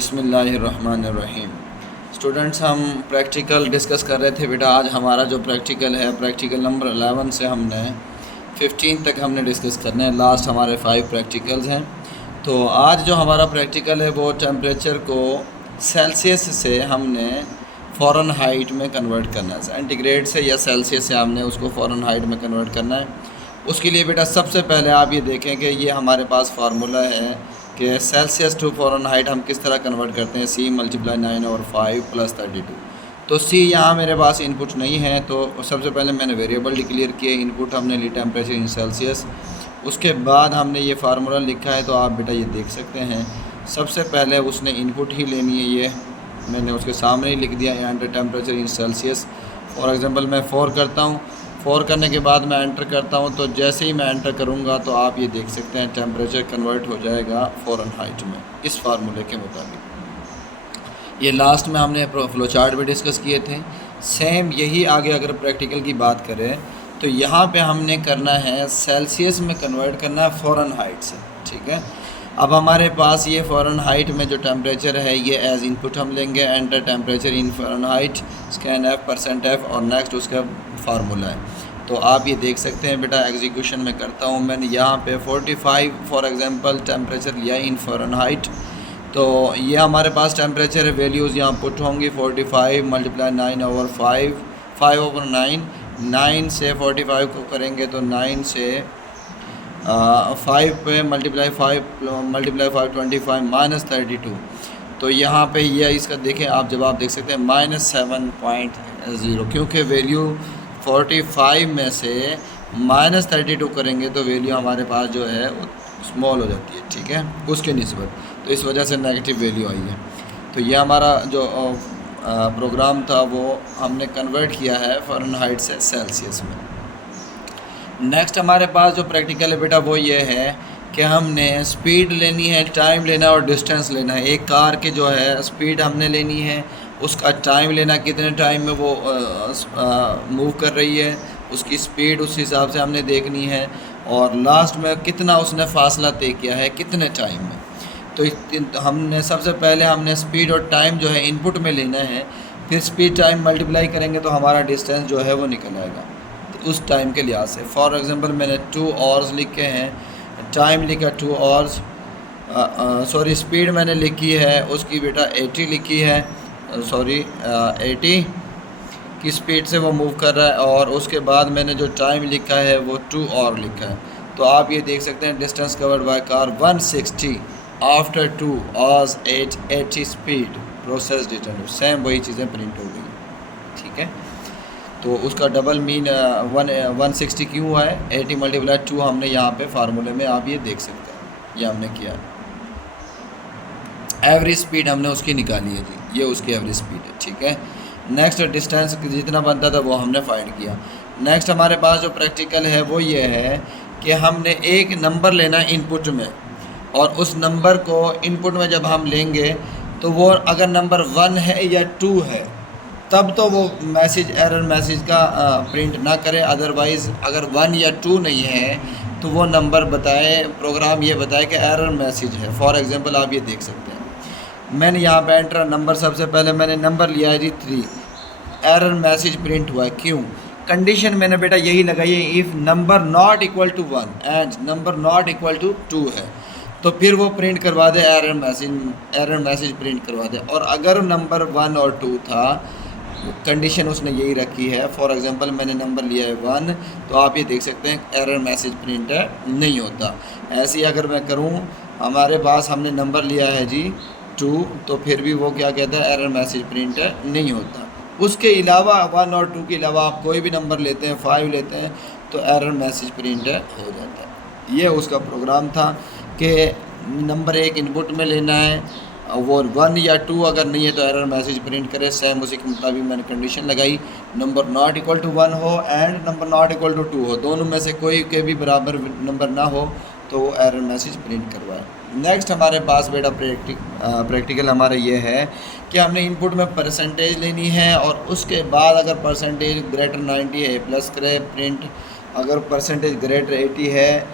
बिस्मिल्लाहिर्रहमानिर्रहीम। स्टूडेंट्स, हम practical discuss कर रहे थे बेटा। आज हमारा जो प्रैक्टिकल है, प्रैक्टिकल नंबर 11 से हमने 15 तक हमने डिस्कस करने हैं। लास्ट हमारे 5 प्रैक्टिकल्स हैं। तो आज जो हमारा प्रैक्टिकल है वो टेम्परेचर को सेल्सियस से हमने फ़ारेनहाइट में कन्वर्ट करना है। सेंटीग्रेड से या सेल्सियस से हमने उसको फ़ारेनहाइट में कन्वर्ट करना है। उसके लिए बेटा सबसे पहले आप ये देखें कि ये हमारे पास फार्मूला है कि सेल्सियस टू फ़ारेनहाइट हम किस तरह कन्वर्ट करते हैं। C × 9/5 + 32। तो C यहाँ मेरे पास इनपुट नहीं है, तो सबसे पहले मैंने वेरिएबल डिक्लेयर किए। इनपुट हमने ली टेम्परेचर इन सेल्सियस। उसके बाद हमने ये फार्मूला लिखा है, तो आप बेटा ये देख सकते हैं। सबसे पहले उसने इनपुट ही लेनी है, ये मैंने उसके सामने ही लिख दिया, enter temperature in Celsius. For example मैं 4 करता हूँ। 4 करने के बाद मैं एंटर करता हूँ, तो जैसे ही मैं एंटर करूँगा तो आप ये देख सकते हैं टेम्परेचर कन्वर्ट हो जाएगा फ़ारेनहाइट में, इस फार्मूले के मुताबिक। ये लास्ट में हमने फ्लो चार्ट भी डिस्कस किए थे। सेम यही आगे अगर प्रैक्टिकल की बात करें तो यहाँ पे हमने करना है सेल्सियस में कन्वर्ट करना है फ़ारेनहाइट से, ठीक है। अब हमारे पास ये फ़ारेनहाइट में जो टेम्परेचर है ये एज़ इनपुट हम लेंगे, enter temperature in Fahrenheit, scan F %F और नेक्स्ट उसका फार्मूला है। तो आप ये देख सकते हैं बेटा, एग्जीक्यूशन में करता हूँ। मैंने यहाँ पे 45 फॉर एग्ज़ाम्पल टेम्परेचर लिया इन फ़ारेनहाइट। तो ये हमारे पास टेम्परेचर वैल्यूज़ यहाँ पुट होंगी। 45 × 9/5, 5/9। 9 से 45 को करेंगे तो 9 से 5 पे × 5 25 -32। तो यहाँ पे ये इसका देखें आप, जब आप देख सकते हैं -7.0, क्योंकि वैल्यू 45 में से -32 करेंगे तो वैल्यू हमारे पास जो है वो स्मॉल हो जाती है, ठीक है, उसके निस्बत। तो इस वजह से नेगेटिव वैल्यू आई है। तो ये हमारा जो प्रोग्राम था वो हमने कन्वर्ट किया है फ़ारेनहाइट से सेल्सियस में। नेक्स्ट हमारे पास जो प्रैक्टिकल है बेटा वो ये है कि हमने स्पीड लेनी है, टाइम लेना है और डिस्टेंस लेना है। एक कार के जो है स्पीड हमने लेनी है, उसका टाइम लेना, कितने टाइम में वो मूव कर रही है, उसकी स्पीड उस हिसाब से हमने देखनी है, और लास्ट में कितना उसने फासला तय किया है, कितने टाइम में। तो हमने सबसे पहले हमने स्पीड और टाइम जो है इनपुट में लेना है, फिर स्पीड टाइम मल्टीप्लाई करेंगे तो हमारा डिस्टेंस जो है वो निकल आएगा उस टाइम के लिहाज से। फॉर एग्ज़ाम्पल मैंने 2 आवर्स लिखे हैं, टाइम लिखा 2 आवर्स, सॉरी स्पीड मैंने लिखी है उसकी बेटा 80 लिखी है, सॉरी 80 की स्पीड से वो मूव कर रहा है, और उसके बाद मैंने जो टाइम लिखा है वो 2 आवर लिखा है। तो आप ये देख सकते हैं distance covered by car 160 after 2 hours 80 speed process detained. Same वही चीज़ें प्रिंट हो गई, ठीक है। तो उसका डबल मीन 160 क्यों हुआ है, 80 × 2 हमने यहाँ पे फार्मूले में आप ये देख सकते हैं, ये हमने किया। एवरेज स्पीड हमने उसकी निकाली है जी, ये उसकी एवरेज स्पीड है, ठीक है। नेक्स्ट डिस्टेंस जितना बनता था वो हमने फाइंड किया। नेक्स्ट हमारे पास जो प्रैक्टिकल है वो ये है कि हमने एक नंबर लेना है इनपुट में, और उस नंबर को इनपुट में जब हम लेंगे तो वो अगर नंबर 1 है या 2 है तब तो वो मैसेज, एरर मैसेज का प्रिंट ना करे। अदरवाइज़ अगर 1 या 2 नहीं है तो वो नंबर बताए, प्रोग्राम ये बताए कि एरर मैसेज है। फॉर एग्ज़ाम्पल आप ये देख सकते हैं, मैंने यहाँ पे एंटर नंबर, सबसे पहले मैंने नंबर लिया है जी 3, एरर मैसेज प्रिंट हुआ है। क्यों? कंडीशन मैंने बेटा यही लगाई है, if number not equal to 1 and number not equal to 2 है तो फिर वो प्रिंट करवा दे, एरर मैसेज प्रिंट करवा दे। और अगर नंबर 1 और 2 था, कंडीशन उसने यही रखी है। फॉर एग्ज़ाम्पल मैंने नंबर लिया है 1, तो आप ये देख सकते हैं एरर मैसेज प्रिंट नहीं होता। ऐसे ही अगर मैं करूं, हमारे पास हमने नंबर लिया है जी 2, तो फिर भी वो क्या कहता है, एरर मैसेज प्रिंट नहीं होता। उसके अलावा 1 और 2 के अलावा आप कोई भी नंबर लेते हैं, 5 लेते हैं, तो एरर मैसेज प्रिंट हो जाता है। ये उसका प्रोग्राम था कि नंबर एक इनपुट में लेना है, वो 1 या 2 अगर नहीं है तो एरर मैसेज प्रिंट करे। सेम उसी के मुताबिक मैंने कंडीशन लगाई, नंबर नॉट इक्वल टू 1 हो and number not equal to 2 हो, दोनों में से कोई के भी बराबर नंबर ना हो तो वो एरर मैसेज प्रिंट करवाए। नेक्स्ट हमारे पास बेटा प्रैक्टिकल हमारा ये है कि हमने इनपुट में परसेंटेज लेनी है, और उसके बाद अगर परसेंटेज ग्रेटर 90 है प्लस करे प्रिंट, अगर परसेंटेज ग्रेटर 80 है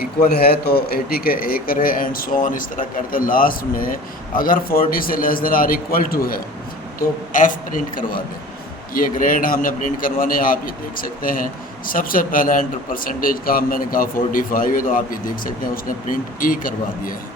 इक्वल है तो 80 के ए करें एंड सो ऑन, इस तरह करते लास्ट में अगर 40 से less than or equal to है तो एफ़ प्रिंट करवा दें। ये ग्रेड हमने प्रिंट करवाने, आप ये देख सकते हैं। सबसे पहले एंटर परसेंटेज का मैंने कहा 45 है, तो आप ये देख सकते हैं उसने प्रिंट ई करवा दिया है।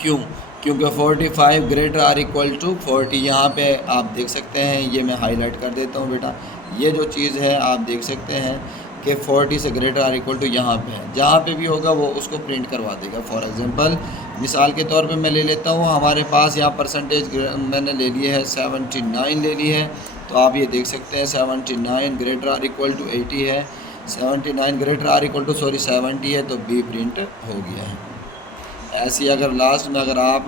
क्यों? क्योंकि 45 ग्रेटर आर इक्वल टू 40, यहाँ पे आप देख सकते हैं। ये मैं हाईलाइट कर देता हूँ बेटा, ये जो चीज़ है आप देख सकते हैं कि 40 से ग्रेटर आर इक्वल टू यहाँ पे है, जहाँ पे भी होगा वो उसको प्रिंट करवा देगा। फॉर एग्जांपल मिसाल के तौर पे मैं ले लेता हूँ, हमारे पास यहाँ परसेंटेज मैंने ले ली है 79 ले ली है, तो आप ये देख सकते हैं 79 ग्रेटर आर इक्वल टू 80 है, 79 ग्रेटर आर इक्वल टू 70 है, तो बी प्रिंट हो गया है। ऐसी अगर लास्ट में अगर आप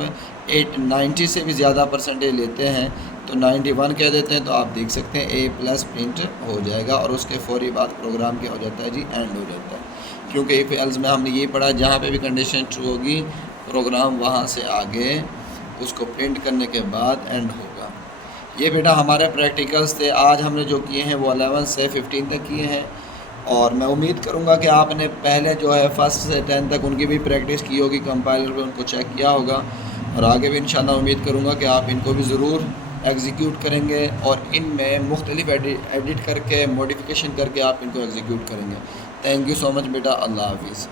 90 से भी ज़्यादा परसेंटेज लेते हैं तो 91 कह देते हैं, तो आप देख सकते हैं ए प्लस प्रिंट हो जाएगा और उसके फौरी बाद प्रोग्राम क्या हो जाता है जी, एंड हो जाता है। क्योंकि इफ एल्स में हमने ये पढ़ा, जहाँ पे भी कंडीशन ट्रू होगी प्रोग्राम वहाँ से आगे उसको प्रिंट करने के बाद एंड होगा। ये बेटा हमारे प्रैक्टिकल्स थे आज हमने जो किए हैं वो 11 से 15 तक किए हैं, और मैं उम्मीद करूंगा कि आपने पहले जो है फर्स्ट से 10 तक उनकी भी प्रैक्टिस की होगी, कंपाइलर पे उनको चेक किया होगा, और आगे भी इंशाल्लाह उम्मीद करूंगा कि आप इनको भी ज़रूर एग्जीक्यूट करेंगे और इनमें मुख्तलिफ एडिट करके मॉडिफिकेशन करके आप इनको एग्जीक्यूट करेंगे। थैंक यू सो मच बेटा, अल्लाह हाफिज़।